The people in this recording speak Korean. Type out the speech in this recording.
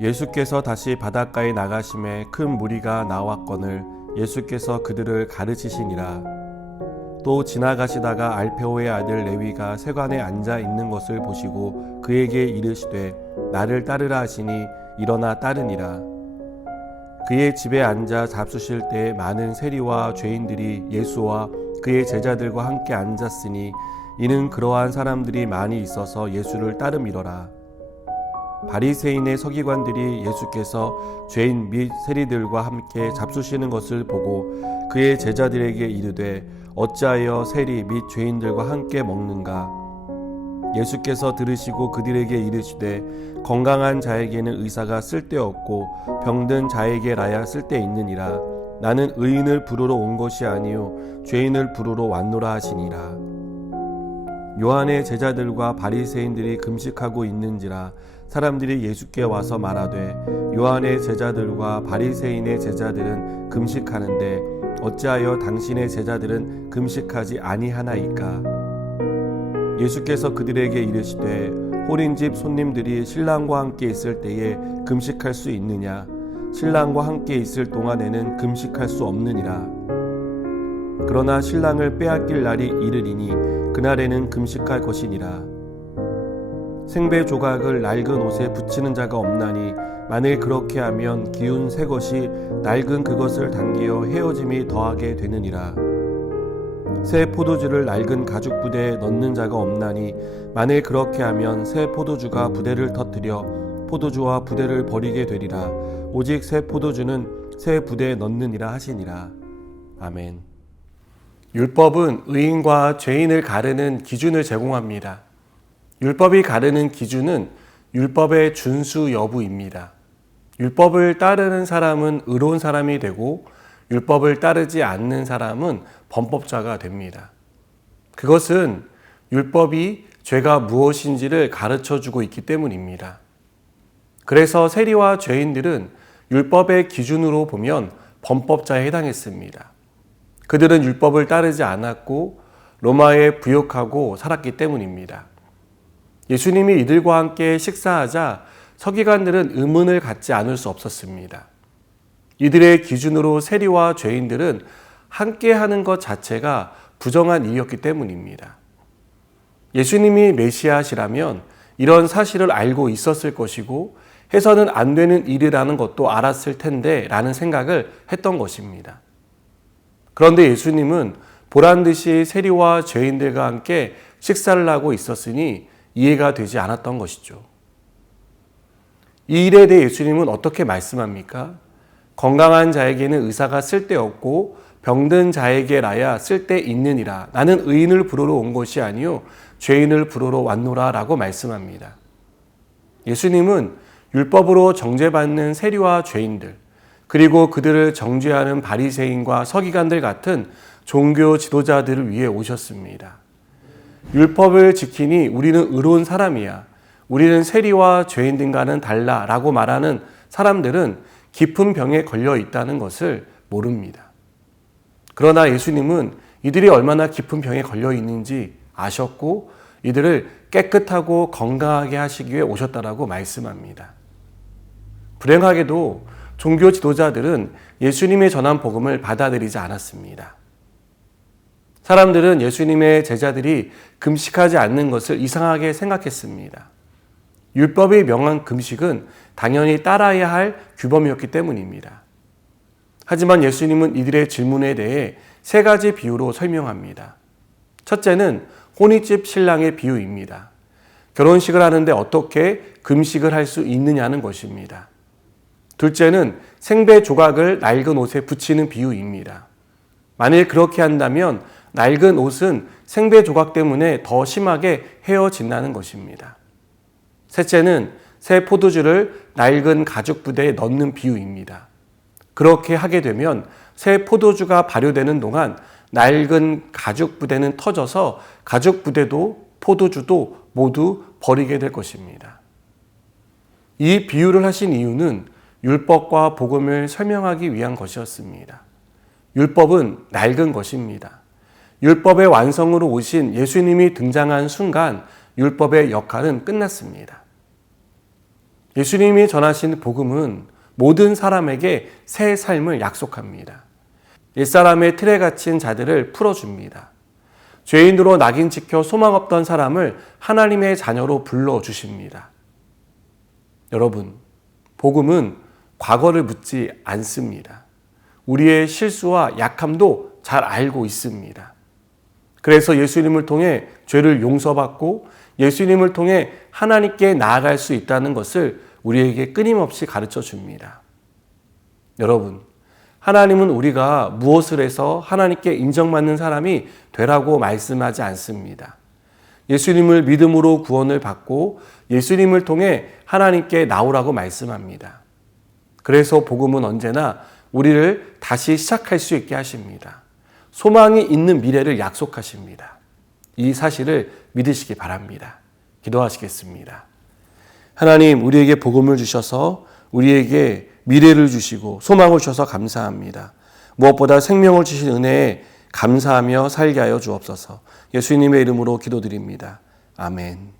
예수께서 다시 바닷가에 나가심에 큰 무리가 나왔거늘 예수께서 그들을 가르치시니라. 또 지나가시다가 알페오의 아들 레위가 세관에 앉아 있는 것을 보시고 그에게 이르시되 나를 따르라 하시니 일어나 따르니라. 그의 집에 앉아 잡수실 때 많은 세리와 죄인들이 예수와 그의 제자들과 함께 앉았으니 이는 그러한 사람들이 많이 있어서 예수를 따름이러라. 바리새인의 서기관들이 예수께서 죄인 및 세리들과 함께 잡수시는 것을 보고 그의 제자들에게 이르되 어찌하여 세리 및 죄인들과 함께 먹는가? 예수께서 들으시고 그들에게 이르시되 건강한 자에게는 의사가 쓸데없고 병든 자에게라야 쓸데있느니라. 나는 의인을 부르러 온 것이 아니요 죄인을 부르러 왔노라 하시니라. 요한의 제자들과 바리새인들이 금식하고 있는지라 사람들이 예수께 와서 말하되 요한의 제자들과 바리새인의 제자들은 금식하는데 어찌하여 당신의 제자들은 금식하지 아니하나이까? 예수께서 그들에게 이르시되 호린집 손님들이 신랑과 함께 있을 때에 금식할 수 있느냐? 신랑과 함께 있을 동안에는 금식할 수 없느니라. 그러나 신랑을 빼앗길 날이 이르리니 그날에는 금식할 것이니라. 생배 조각을 낡은 옷에 붙이는 자가 없나니 만일 그렇게 하면 기운 새 것이 낡은 그것을 당기어 헤어짐이 더하게 되느니라. 새 포도주를 낡은 가죽 부대에 넣는 자가 없나니 만일 그렇게 하면 새 포도주가 부대를 터뜨려 포도주와 부대를 버리게 되리라. 오직 새 포도주는 새 부대에 넣느니라 하시니라. 아멘. 율법은 의인과 죄인을 가르는 기준을 제공합니다. 율법이 가르는 기준은 율법의 준수 여부입니다. 율법을 따르는 사람은 의로운 사람이 되고 율법을 따르지 않는 사람은 범법자가 됩니다. 그것은 율법이 죄가 무엇인지를 가르쳐주고 있기 때문입니다. 그래서 세리와 죄인들은 율법의 기준으로 보면 범법자에 해당했습니다. 그들은 율법을 따르지 않았고 로마에 부역하고 살았기 때문입니다. 예수님이 이들과 함께 식사하자 서기관들은 의문을 갖지 않을 수 없었습니다. 이들의 기준으로 세리와 죄인들은 함께하는 것 자체가 부정한 일이었기 때문입니다. 예수님이 메시아시라면 이런 사실을 알고 있었을 것이고 해서는 안 되는 일이라는 것도 알았을 텐데 라는 생각을 했던 것입니다. 그런데 예수님은 보란듯이 세리와 죄인들과 함께 식사를 하고 있었으니 이해가 되지 않았던 것이죠. 이 일에 대해 예수님은 어떻게 말씀합니까? 건강한 자에게는 의사가 쓸데없고 병든 자에게라야 쓸데있느니라. 나는 의인을 부르러 온 것이 아니요 죄인을 부르러 왔노라 라고 말씀합니다. 예수님은 율법으로 정죄받는 세리와 죄인들 그리고 그들을 정죄하는 바리새인과 서기관들 같은 종교 지도자들을 위해 오셨습니다. 율법을 지키니 우리는 의로운 사람이야. 우리는 세리와 죄인들과는 달라 라고 말하는 사람들은 깊은 병에 걸려 있다는 것을 모릅니다. 그러나 예수님은 이들이 얼마나 깊은 병에 걸려 있는지 아셨고 이들을 깨끗하고 건강하게 하시기 위해 오셨다라고 말씀합니다. 불행하게도 종교 지도자들은 예수님의 전한 복음을 받아들이지 않았습니다. 사람들은 예수님의 제자들이 금식하지 않는 것을 이상하게 생각했습니다. 율법이 명한 금식은 당연히 따라야 할 규범이었기 때문입니다. 하지만 예수님은 이들의 질문에 대해 세 가지 비유로 설명합니다. 첫째는 혼인집 신랑의 비유입니다. 결혼식을 하는데 어떻게 금식을 할 수 있느냐는 것입니다. 둘째는 생배 조각을 낡은 옷에 붙이는 비유입니다. 만일 그렇게 한다면 낡은 옷은 생배 조각 때문에 더 심하게 헤어진다는 것입니다. 셋째는 새 포도주를 낡은 가죽 부대에 넣는 비유입니다. 그렇게 하게 되면 새 포도주가 발효되는 동안 낡은 가죽 부대는 터져서 가죽 부대도 포도주도 모두 버리게 될 것입니다. 이 비유를 하신 이유는 율법과 복음을 설명하기 위한 것이었습니다. 율법은 낡은 것입니다. 율법의 완성으로 오신 예수님이 등장한 순간 율법의 역할은 끝났습니다. 예수님이 전하신 복음은 모든 사람에게 새 삶을 약속합니다. 옛사람의 틀에 갇힌 자들을 풀어줍니다. 죄인으로 낙인 찍혀 소망 없던 사람을 하나님의 자녀로 불러주십니다. 여러분, 복음은 과거를 묻지 않습니다. 우리의 실수와 약함도 잘 알고 있습니다. 그래서 예수님을 통해 죄를 용서받고 예수님을 통해 하나님께 나아갈 수 있다는 것을 우리에게 끊임없이 가르쳐 줍니다. 여러분, 하나님은 우리가 무엇을 해서 하나님께 인정받는 사람이 되라고 말씀하지 않습니다. 예수님을 믿음으로 구원을 받고 예수님을 통해 하나님께 나오라고 말씀합니다. 그래서 복음은 언제나 우리를 다시 시작할 수 있게 하십니다. 소망이 있는 미래를 약속하십니다. 이 사실을 믿으시기 바랍니다. 기도하시겠습니다. 하나님, 우리에게 복음을 주셔서 우리에게 미래를 주시고 소망을 주셔서 감사합니다. 무엇보다 생명을 주신 은혜에 감사하며 살게 하여 주옵소서. 예수님의 이름으로 기도드립니다. 아멘.